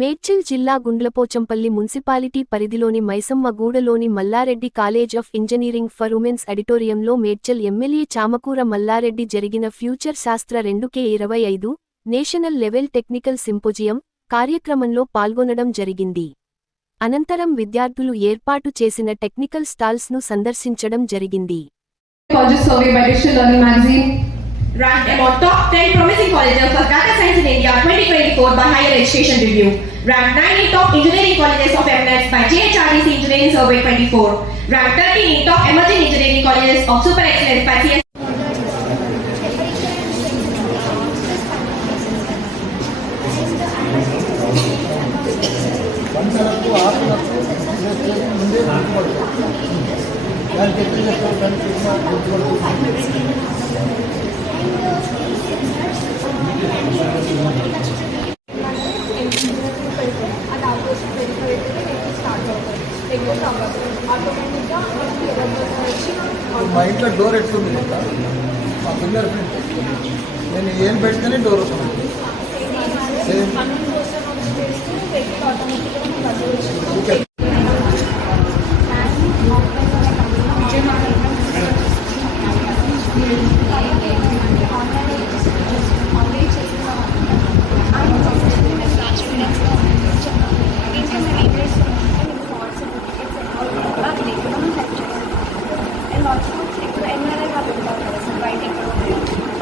మేడ్చల్ జిల్లా గుండ్లపోచంపల్లి మున్సిపాలిటీ పరిధిలోని మైసమ్మగూడలోని Malla Reddy college of engineering for womens ఆడిటోరియంలో మేడ్చల్ ఎమ్మెల్యే చామకూర మల్లారెడ్డి జరిగిన ఫ్యూచర్ శాస్త్ర రెండు కే ఇరవై ఐదు నేషనల్ లెవెల్ టెక్నికల్ సింపోజియం కార్యక్రమంలో పాల్గొనడం జరిగింది. అనంతరం విద్యార్థులు ఏర్పాటు చేసిన టెక్నికల్ స్టాల్స్ను సందర్శించడం జరిగింది. Ranked among top 10 promising colleges of data science in India 2024 by Higher Education Review. Ranked 9 in top engineering colleges of eminence by JHRDC Engineering Survey 24. Ranked 13 in top emerging engineering colleges of super excellence by CS. మా ఇంట్లో door ఎట్లుంది కదా మా finger print. నేను ఏం పెడితేనే door same పన్నుల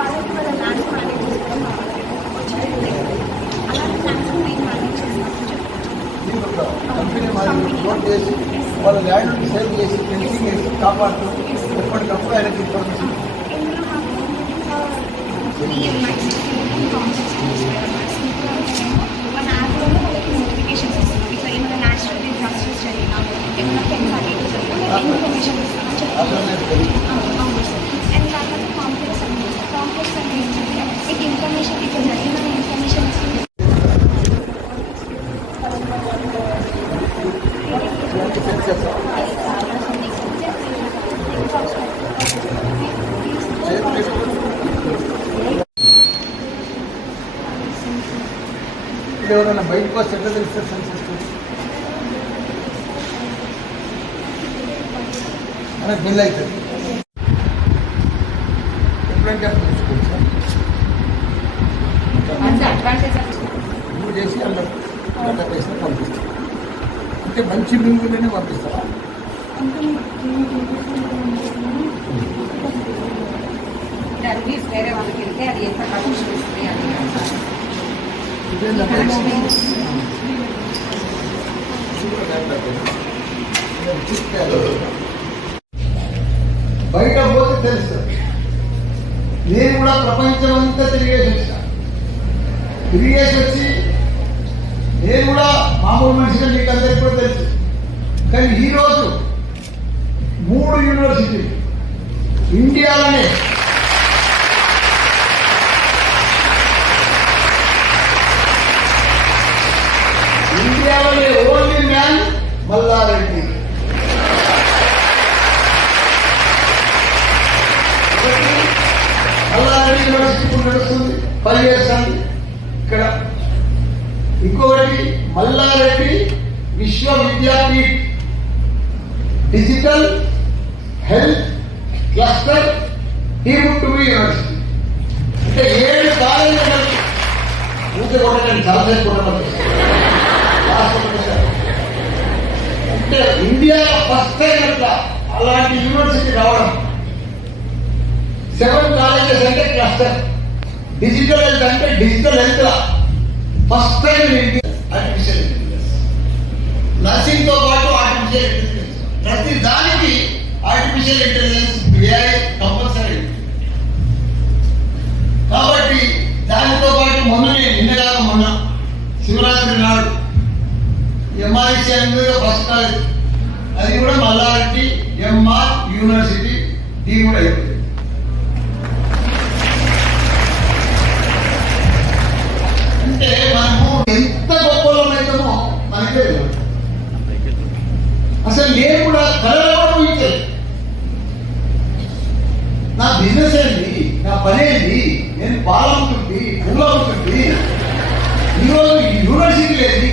కోసం వచ్చి చేస్తూ రెగ్యులర్ ఆటోమేటిక్గా మనకి అది వాళ్ళ ల్యాండ్ చేసి ఫెన్సింగ్ వేసి కాపాడుతూ ఎప్పటికప్పుడు ఆయనకి ఇన్ఫర్మేషన్ మన వాళ్ళకి నోటిఫికేషన్స్ ఇస్తున్నాం ఇట్లా ఏమైనా న్యాచురల్ డిజాస్టర్స్ జరిగినా ఏమైనా అనేది జరిగినా ఇన్ఫర్మేషన్ ఏంటంటే ఇన్ఫర్మేషన్ ఇక్కడ జరిగిన ఇన్ఫర్మేషన్ ఇస్తుంది ఎవరైనా బయటకు వస్తే ఎట్లా తెలుస్తారు సెన్సెస్ మనకు బిల్ అవుతుంది. ఎప్పుడంటే అప్పుడు చూసుకోవచ్చు సార్ నువ్వు చేసి అందులో డేటా బేస్లో పంపిస్తాం అంటే మంచి బిల్లులోనే పంపిస్తావా సర్వీస్ వేరే వాళ్ళకి వెళ్తే అది ఎంత ఖర్చు వస్తుంది అని ఇదేంటంటే బయట పోతే తెలుస్తుంది నేను కూడా ప్రపంచం అంతా తిరిగేసి వచ్చా వచ్చి నేను కూడా మామూలు మనిషిగా మీకు అందరికీ కూడా తెలుసు. కానీ ఈరోజు మూడు యూనివర్సిటీ ఇండియాలోనే ఇండియాలోనే only man Malla Reddy. Malla Reddy university నడుస్తుంది ఫైవ్ ఇయర్స్ ఇక్కడ ఇంకొకటి Malla Reddy Vishwavidyapeeth. Digital health cluster హీవుడ్ university అంటే ఏడు కాలేజీలు ఊరికే కొట్టండి చాలాసేపు కొట్టమని అంటే ఇండియాలో ఫస్ట్ టైం అట్లా అలాంటి యూనివర్సిటీ రావడం. సెవెన్ కాలేజెస్ అంటే క్లస్టర్ డిజిటల్ హెల్త్ అంటే digital health first time artificial intelligence నర్సింగ్తో పాటు ఆర్టిఫిషియల్ ఇంటెలిజెన్స్ ప్రతి దానికి ఆర్టిఫిషియల్ ఇంటెలిజెన్స్ ఏఐ కంపల్సరీ కాబట్టి దానితో పాటు మొన్ననే నిన్నగాక మొన్న శివరాత్రి నాడు ఎంఆర్సీ అనేది ఫస్ట్ కాలేజ్ అది కూడా మల్లారెడ్డి ఎంఆర్ యూనివర్సిటీ ఇది కూడా అయిపోయింది. నేను కూడా కళలో ఊహించలేదు నా బిజినెస్ ఏంటి? నా పని ఏంటి? నేను పాలవుతుంది పూలవుతుంది ఈరోజు యూనివర్సిటీ లేదు.